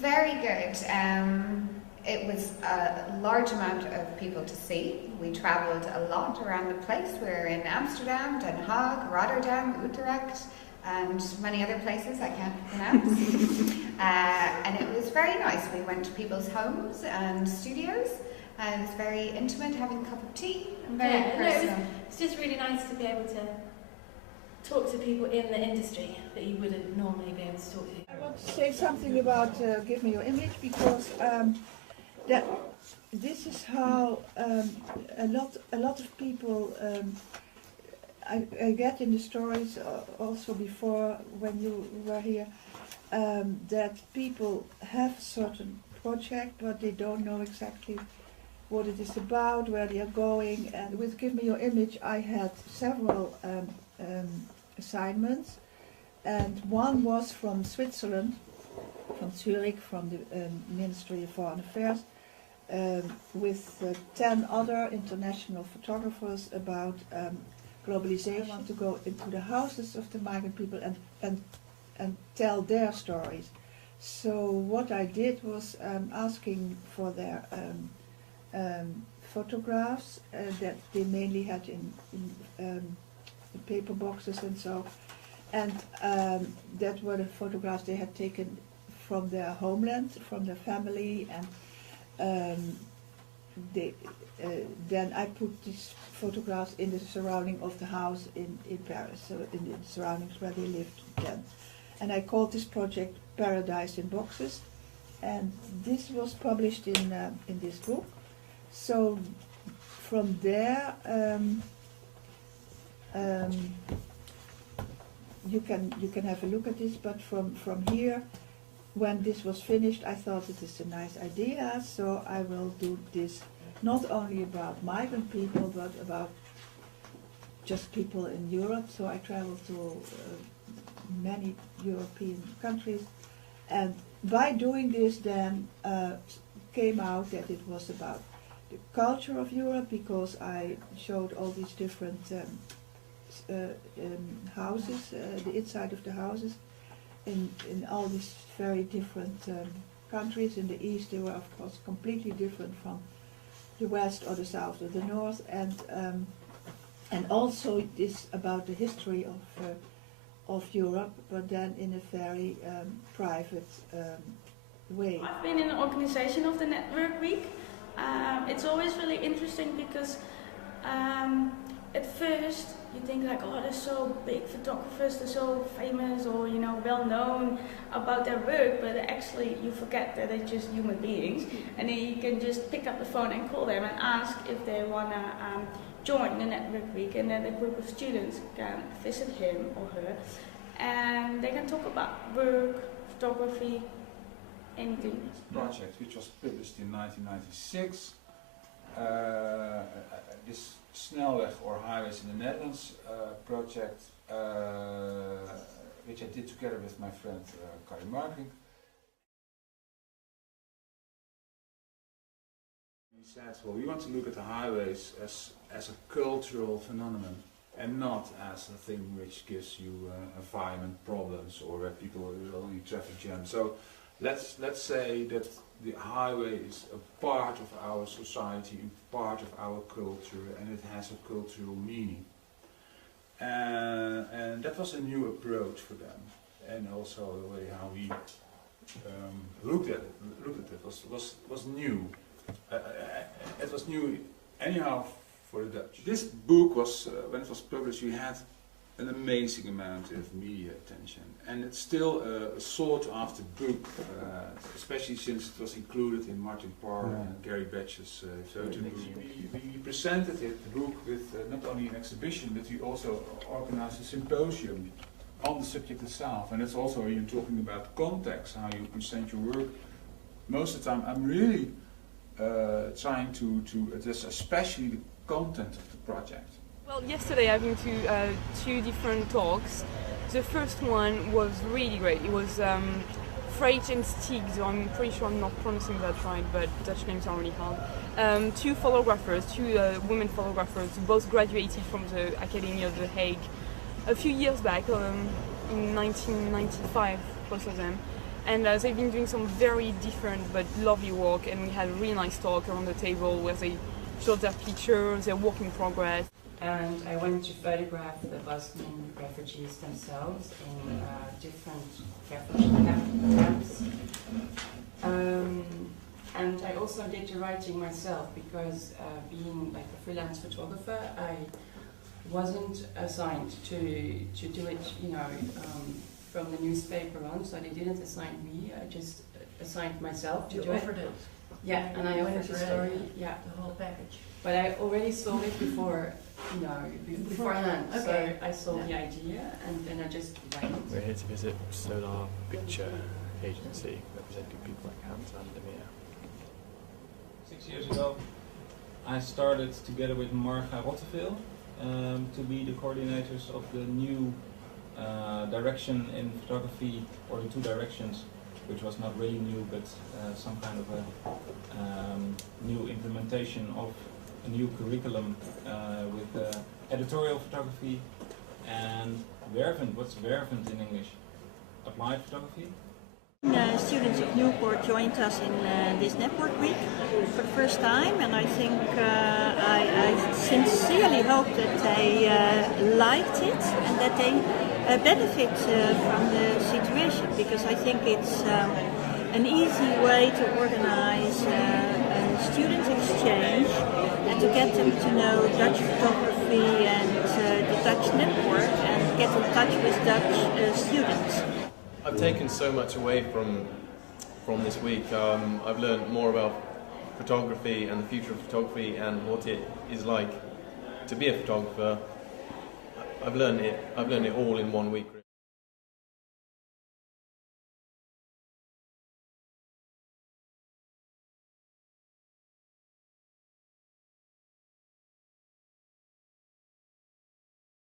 Very good. It was a large amount of people to see. We travelled a lot around the place. We were in Amsterdam, Den Haag, Rotterdam, Utrecht, and many other places I can't pronounce. And it was very nice. We went to people's homes and studios. It was very intimate, having a cup of tea, and very personal. It's just really nice to be able to talk to people in the industry that you wouldn't normally be able to talk to. I want to say something about Give Me Your Image, because that this is how a lot of people I get in the stories also before when you were here, that people have a certain project but they don't know exactly what it is about, where they are going. And with Give Me Your Image I had several assignments, and one was from Switzerland, from Zurich, from the Ministry of Foreign Affairs, with 10 other international photographers about globalization. I want to go into the houses of the migrant people and tell their stories. So what I did was asking for their photographs that they mainly had in paper boxes and so, and that were the photographs they had taken from their homeland, from their family, and then I put these photographs in the surrounding of the house in Paris, so in the surroundings where they lived then. And I called this project Paradise in Boxes, and this was published in this book. So from there you can have a look at this, but from here, when this was finished, I thought it is a nice idea, so I will do this not only about migrant people, but about just people in Europe. So I traveled to many European countries, and by doing this then came out that it was about the culture of Europe, because I showed all these different houses, the inside of the houses, in all these very different countries. In the east they were of course completely different from the west or the south or the north, and also it is about the history of Europe, but then in a very private way. I've been in the organization of the Network Week. It's always really interesting because at first you think like, oh, they're so big photographers, they're so famous or well known about their work, but actually you forget that they're just human beings, and then you can just pick up the phone and call them and ask if they wanna join the Network Week, and then a group of students can visit him or her, and they can talk about work, photography, anything. Project, which was published in 1996, this Snelweg or Highways in the Netherlands project, which I did together with my friend Kari Marking. We said, well, we want to look at the highways as a cultural phenomenon, and not as a thing which gives you environment problems or where people will only traffic jam. So let's say that the highway is a part of our society, a part of our culture, and it has a cultural meaning. And that was a new approach for them, and also the way how we looked at it was new. It was new anyhow for the Dutch. This book was, when it was published, we had an amazing amount of media attention, and it's still a sought after book, especially since it was included in Martin Parr and Gary Batch's photo book. We presented the book with not only an exhibition, but we also organized a symposium on the subject itself, and it's also you're talking about context, how you present your work. Most of the time I'm really trying to address especially the content of the project. Well, yesterday I've been to 2 different talks. The first one was really great. It was Freyt and Stig, so I'm pretty sure I'm not pronouncing that right, but Dutch names are really hard. 2 photographers, 2 women photographers, who both graduated from the Academy of The Hague a few years back, in 1995, both of them. And they've been doing some very different but lovely work, and we had a really nice talk around the table where they showed their pictures, their work in progress. And I went to photograph the Bosnian refugees themselves in different refugee camps. And I also did the writing myself because being like a freelance photographer, I wasn't assigned to do it, from the newspaper on, so they didn't assign me, I just assigned myself to do it. Yeah, and I offered the story, yeah. The whole package. But I already sold it beforehand, Okay. so I sold the idea and then I just write it. We're here to visit Solar Picture Agency, representing people like Hans and Demir. 6 years ago, I started together with Marga Rotteveel to be the coordinators of the new direction in photography, or the two directions, which was not really new, but some kind of a new implementation of a new curriculum with editorial photography and Wervend. What's Wervend in English? Applied photography? Students of Newport joined us in this network week for the first time, and I think I sincerely hope that they liked it and that they benefit from the situation, because I think it's an easy way to organize a student exchange and to get them to know Dutch photography and the Dutch network and get in touch with Dutch students. I've taken so much away from this week. I've learned more about photography and the future of photography and what it is like to be a photographer. I've learned it all in 1 week.